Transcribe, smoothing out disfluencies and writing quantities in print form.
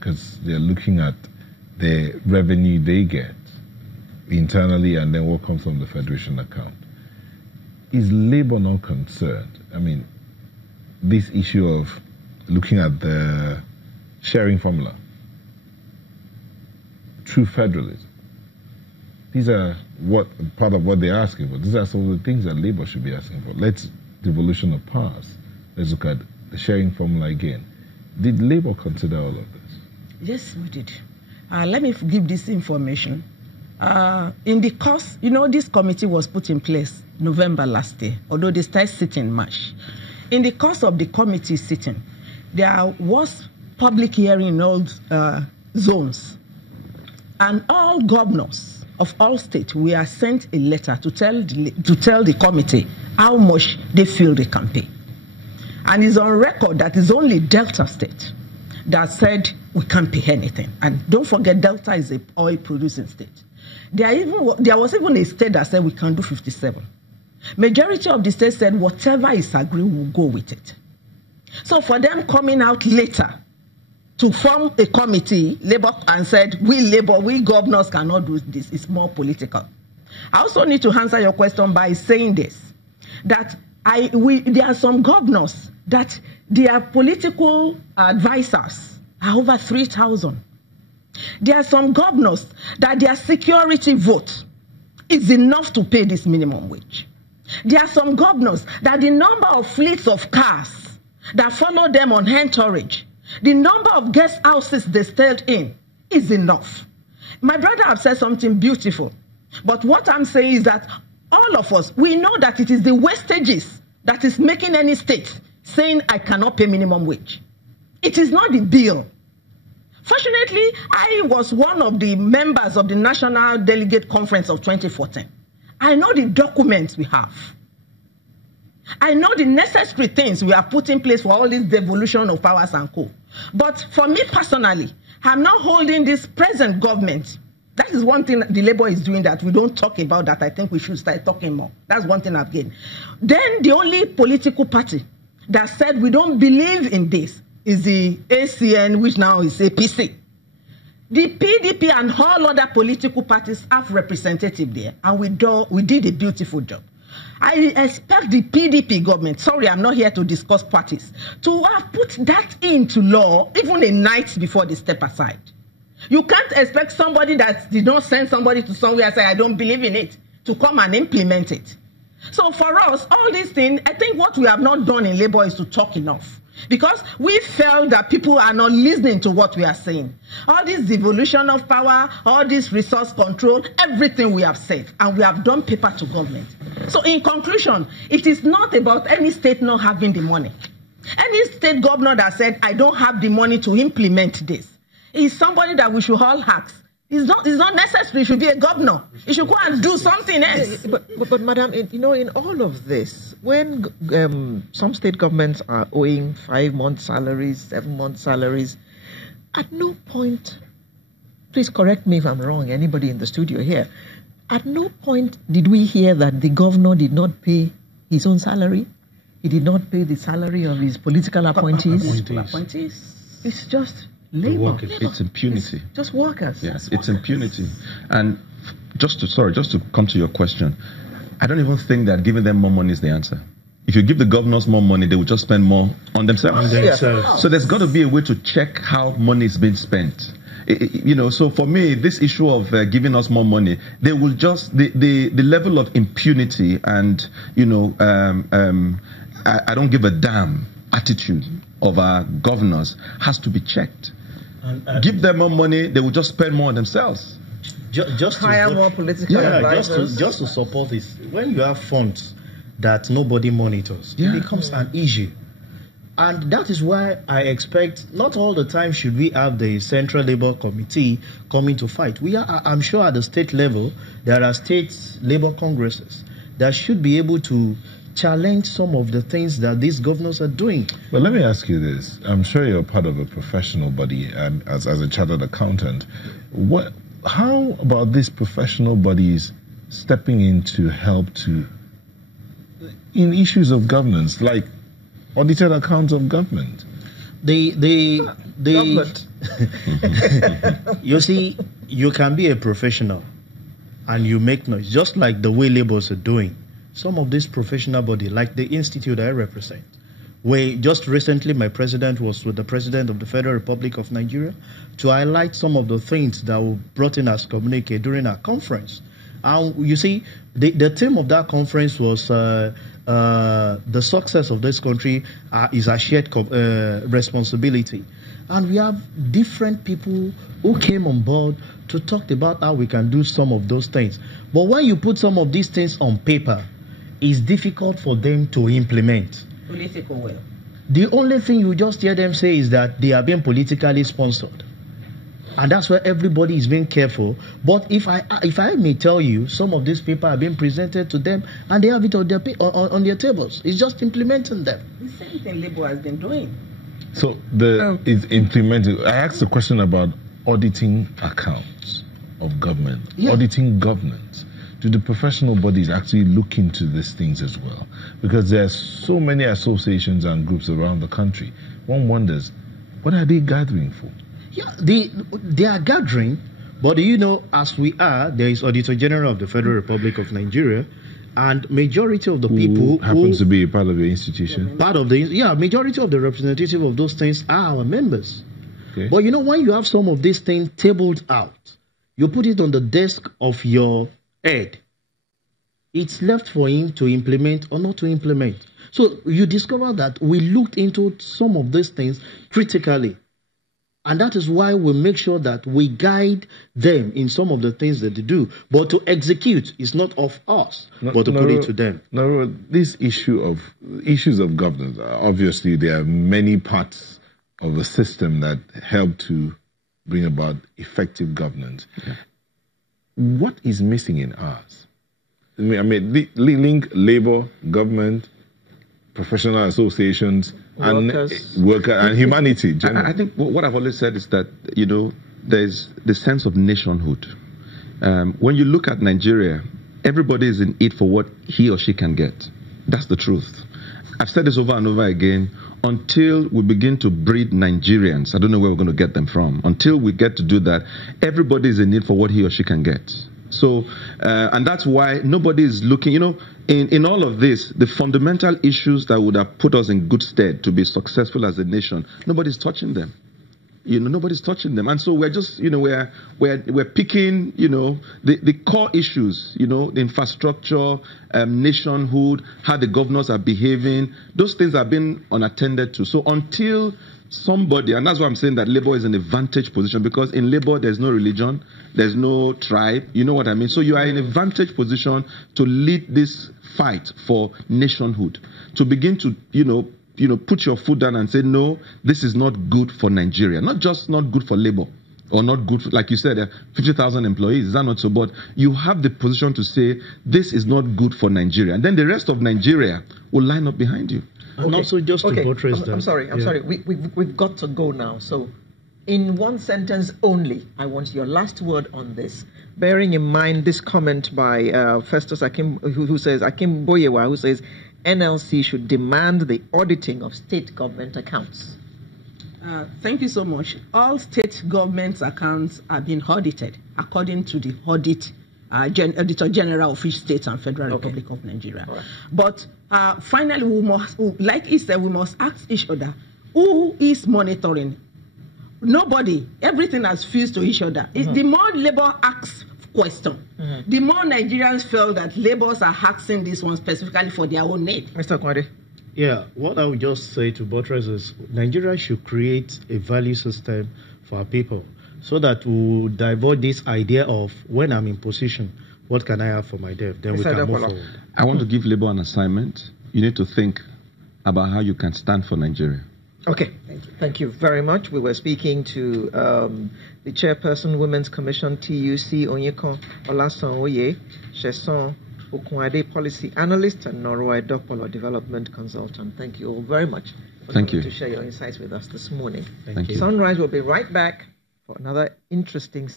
because they're looking at the revenue they get internally and then what comes from the Federation account. Is Labour not concerned? I mean, this issue of looking at the sharing formula, true federalism, these are part of what they're asking for. These are some of the things that Labour should be asking for. Let's devolution of powers. Let's look at the sharing formula again. Did Labour consider all of this? Yes, we did. Let me give this information. In the course, this committee was put in place November last year, although they started sitting in March. In the course of the committee sitting, there was public hearing in all zones, and all governors of all states were sent a letter to tell the committee how much they feel they can pay. And it's on record that it's only Delta State that said we can't pay anything. And don't forget, Delta is an oil-producing state. There was even a state that said we can do 57. Majority of the states said whatever is agreed, we'll go with it. So for them coming out later to form a committee, Labour, and said, we governors cannot do this, it's more political. I also need to answer your question by saying this, that there are some governors that their political advisors are over 3,000. There are some governors that their security vote is enough to pay this minimum wage. There are some governors that the number of fleets of cars that follow them on entourage, the number of guest houses they stayed in is enough. My brother have said something beautiful, but what I'm saying is that all of us, we know that it is the wastages that is making any state saying I cannot pay minimum wage. It is not the bill. Fortunately, I was one of the members of the National Delegate Conference of 2014. I know the documents we have. I know the necessary things we have put in place for all this devolution of powers and co. But for me personally, I'm not holding this present government. That is one thing the Labour is doing that we don't talk about, that I think we should start talking more. That's one thing I've gained. Then the only political party that said we don't believe in this is the ACN, which now is APC. The PDP and all other political parties have representatives there, and we did a beautiful job. I expect the PDP government, sorry, I'm not here to discuss parties, to have put that into law even a night before they step aside. You can't expect somebody that did not send somebody to somewhere and say, I don't believe in it, to come and implement it. So for us, all these things, I think what we have not done in Labour is to talk enough. Because we felt that people are not listening to what we are saying. All this devolution of power, all this resource control, everything we have said, and we have done paper to government. So in conclusion, it is not about any state not having the money. Any state governor that said, I don't have the money to implement this, is somebody that we should all ask. It's not necessary. It should be a governor. It should go and do something else. But Madam, in all of this, when some state governments are owing 5 months' salaries, 7 months' salaries, at no point, please correct me if I'm wrong, anybody in the studio here, at no point did we hear that the governor did not pay his own salary. He did not pay the salary of his political appointees. It's just Labour. It's impunity. Just workers. Yes, it's impunity. And just to come to your question, I don't even think that giving them more money is the answer. If you give the governors more money, they will just spend more on themselves. So there's got to be a way to check how money is being spent. So for me, this issue of giving us more money, they will just the level of impunity and I don't give a damn attitude of our governors has to be checked. Give them more money, they will just spend more on themselves. Just hire more political advisors. Just to support this, when you have funds that nobody monitors, it becomes an issue. And that is why I expect not all the time should we have the Central Labour Committee coming to fight. I'm sure at the state level, there are state labour congresses that should be able to challenge some of the things that these governors are doing. Well, let me ask you this. I'm sure you're part of a professional body and as a chartered accountant. How about these professional bodies stepping in to help in issues of governance, like audited accounts of government? Government. You see, you can be a professional and you make noise, just like the way laborers are doing. Some of these professional bodies, like the institute I represent, where just recently my president was with the president of the Federal Republic of Nigeria to highlight some of the things that were brought in as communique during our conference. And you see, the theme of that conference was the success of this country is a shared responsibility. And we have different people who came on board to talk about how we can do some of those things. But when you put some of these things on paper, it's difficult for them to implement. Political will. The only thing you just hear them say is that they are being politically sponsored. And that's where everybody is being careful. But if I may tell you, some of these people are being presented to them and they have it on their tables. It's just implementing them. The same thing Labour has been doing. So is implementing. I asked a question about auditing accounts of government, auditing governance. Do the professional bodies actually look into these things as well? Because there are so many associations and groups around the country. One wonders, what are they gathering for? Yeah, they are gathering, but you know, as we are, there is Auditor General of the Federal Republic of Nigeria, and majority of the people happens to be a part of the institution. Majority of the representative of those things are our members. Okay. But you know, when you have some of these things tabled out, you put it on the desk of your head. It's left for him to implement or not to implement. So you discover that we looked into some of these things critically. And that is why we make sure that we guide them in some of the things that they do. But to execute is not of us, but to put it to them. No, this issues of governance, obviously there are many parts of a system that help to bring about effective governance. Yeah. What is missing in ours? I mean, link labor, government, professional associations, worker and humanity. I think what I've always said is that, you know, there's the sense of nationhood. When you look at Nigeria, everybody is in it for what he or she can get. That's the truth. I've said this over and over again. Until we begin to breed Nigerians, I don't know where we're going to get them from. Until we get to do that, everybody is in need for what he or she can get. So, and that's why nobody is looking, you know, in all of this, the fundamental issues that would have put us in good stead to be successful as a nation, nobody's touching them. You know, nobody's touching them. And so we're just, you know, we're picking, you know, the core issues, you know, the infrastructure, nationhood, how the governors are behaving. Those things have been unattended to. So until somebody, and that's why I'm saying that Labour is in a vantage position, because in Labour there's no religion, there's no tribe, you know what I mean? So you are in a vantage position to lead this fight for nationhood, to begin to, you know, put your foot down and say, no, this is not good for Nigeria. Not just not good for Labour, or not good, for, like you said, 50,000 employees. Is that not so? But you have the position to say, this is not good for Nigeria. And then the rest of Nigeria will line up behind you. And also just to buttress that. I'm sorry. We've got to go now. So in one sentence only, I want your last word on this. Bearing in mind this comment by Festus Akim, who says, Akim Boyewa, who says, NLC should demand the auditing of state government accounts. Thank you so much. All state government accounts are being audited according to the audit Auditor General of each state and Federal Republic of Nigeria. Right. But finally, we must, like he said, we must ask each other, who is monitoring? Nobody. Everything has fused to each other. Mm-hmm. The more Labour asks question, the more Nigerians feel that Labours are asking this one specifically for their own need. Mr. Kwade. Yeah, what I would just say to buttress is Nigeria should create a value system for our people so that we divert this idea of when I'm in position, what can I have for my dev? Then we can move forward. I want to give Labour an assignment. You need to think about how you can stand for Nigeria. Okay, thank you very much. We were speaking to the Chairperson, Women's Commission, TUC, Onyekon Olasanwoye, Sheson Okunade, Policy Analyst, and Norway Dokpolo, Development Consultant. Thank you all very much for coming to share your insights with us this morning. Thank you. Sunrise will be right back for another interesting